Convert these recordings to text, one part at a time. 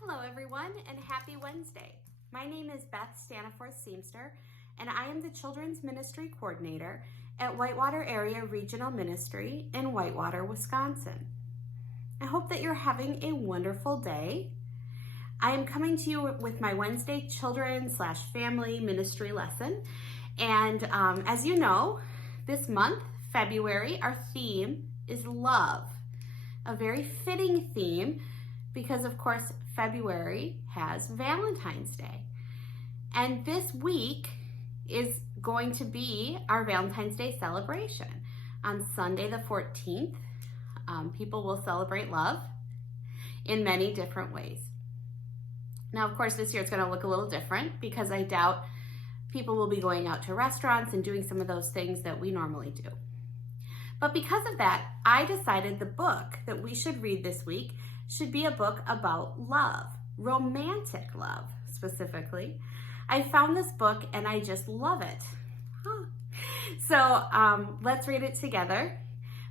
Hello everyone and happy Wednesday. My name is Beth Staniforth Seamster and I am the Children's Ministry Coordinator at Whitewater Area Regional Ministry in Whitewater, Wisconsin. I hope that you're having a wonderful day. I am coming to you with my Wednesday children/family ministry lesson. And as you know, this month, February, our theme is love. A very fitting theme because of course February has Valentine's Day. And this week is going to be our Valentine's Day celebration. On Sunday the 14th, people will celebrate love in many different ways. Now, of course, this year it's going to look a little different because I doubt people will be going out to restaurants and doing some of those things that we normally do. But because of that, I decided the book that we should read this week should be a book about love, romantic love specifically. I found this book and I just love it. So let's read it together.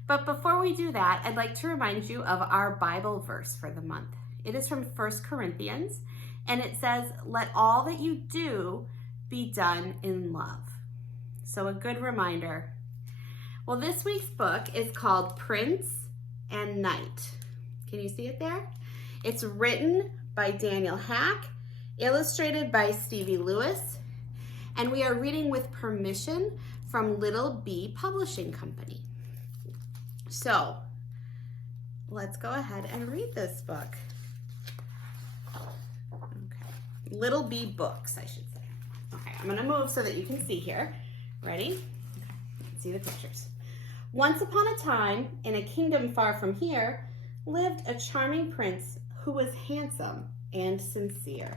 But before we do that, I'd like to remind you of our Bible verse for the month. It is from 1 Corinthians, and it says, "Let all that you do be done in love." So a good reminder. Well, this week's book is called Prince and Knight. Can you see it there? It's written by Daniel Haack, illustrated by Stevie Lewis, and we are reading with permission from Little B Publishing Company. So let's go ahead and read this book. Okay. Little B Books, I should say. Okay, I'm gonna move so that you can see here. Ready? Okay. See the pictures. Once upon a time, in a kingdom far from here, lived a charming prince who was handsome and sincere.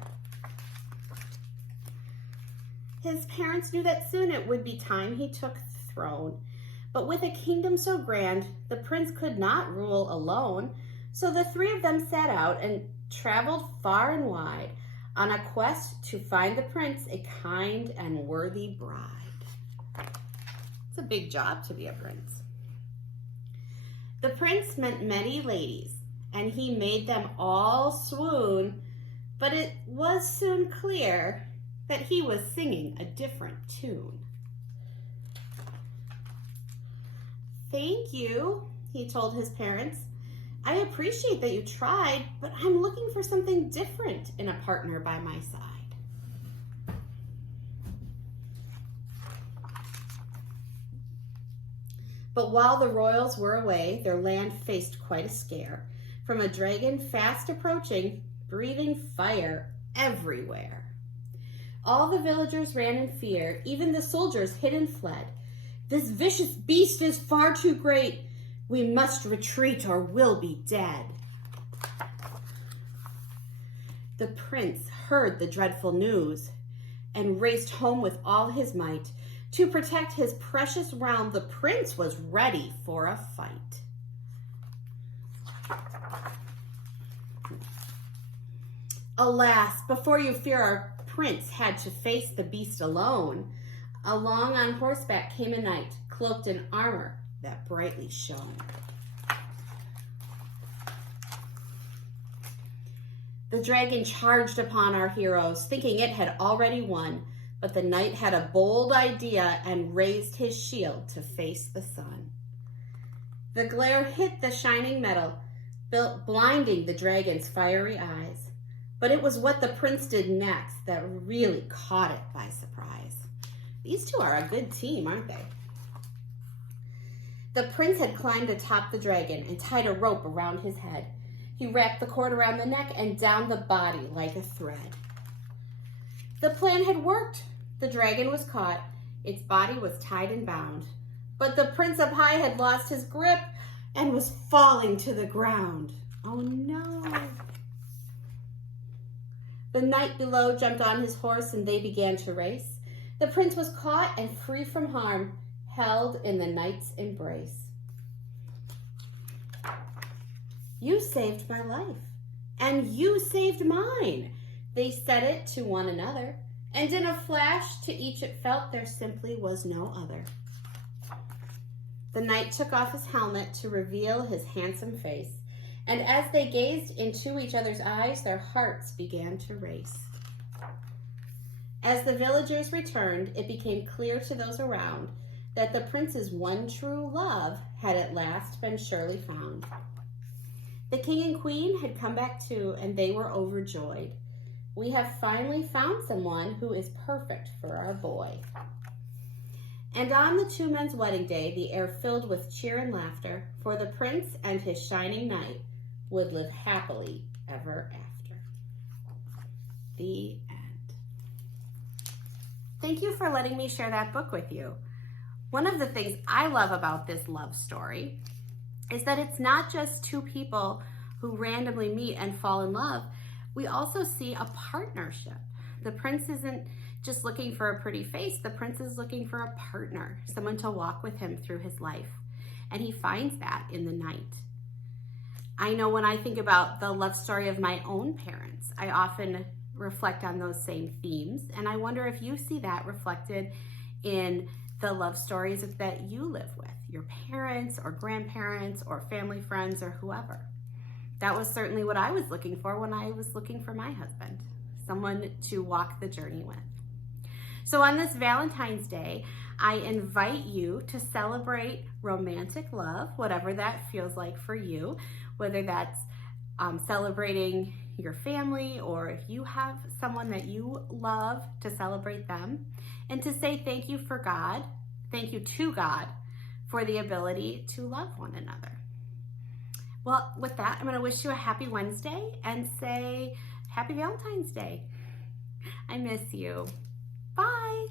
His parents knew that soon it would be time he took the throne, but with a kingdom so grand, the prince could not rule alone, so the three of them set out and traveled far and wide on a quest to find the prince a kind and worthy bride. It's a big job to be a prince. The prince met many ladies, and he made them all swoon, but it was soon clear that he was singing a different tune. "Thank you," he told his parents. "I appreciate that you tried, but I'm looking for something different in a partner by my side." But while the royals were away, their land faced quite a scare from a dragon fast approaching, breathing fire everywhere. All the villagers ran in fear, even the soldiers hid and fled. "This vicious beast is far too great. We must retreat or we'll be dead." The prince heard the dreadful news and raced home with all his might. To protect his precious realm, the prince was ready for a fight. Alas, before you fear, our prince had to face the beast alone. Along on horseback came a knight, cloaked in armor that brightly shone. The dragon charged upon our heroes, thinking it had already won. But the knight had a bold idea and raised his shield to face the sun. The glare hit the shining metal, blinding the dragon's fiery eyes. But it was what the prince did next that really caught it by surprise. These two are a good team, aren't they? The prince had climbed atop the dragon and tied a rope around his head. He wrapped the cord around the neck and down the body like a thread. The plan had worked. The dragon was caught. Its body was tied and bound. But the prince up high had lost his grip and was falling to the ground. Oh no. The knight below jumped on his horse and they began to race. The prince was caught and free from harm, held in the knight's embrace. "You saved my life, and you saved mine," they said it to one another, and in a flash to each it felt there simply was no other. The knight took off his helmet to reveal his handsome face, And as they gazed into each other's eyes, their hearts began to race. As the villagers returned, it became clear to those around that the prince's one true love had at last been surely found. The king and queen had come back too, and they were overjoyed. We have finally found someone who is perfect for our boy. And on the two men's wedding day, the air filled with cheer and laughter, for the prince and his shining knight would live happily ever after. The end. Thank you for letting me share that book with you. One of the things I love about this love story is that it's not just two people who randomly meet and fall in love. We also see a partnership. The prince isn't just looking for a pretty face. The prince is looking for a partner, someone to walk with him through his life. And he finds that in the knight. I know when I think about the love story of my own parents, I often reflect on those same themes. And I wonder if you see that reflected in the love stories that you live with, your parents or grandparents or family friends or whoever. That was certainly what I was looking for when I was looking for my husband, someone to walk the journey with. So on this Valentine's Day, I invite you to celebrate romantic love, whatever that feels like for you, whether that's celebrating your family or if you have someone that you love, to celebrate them, and to say thank you to God for the ability to love one another. Well, with that, I'm going to wish you a happy Wednesday and say happy Valentine's Day. I miss you. Bye.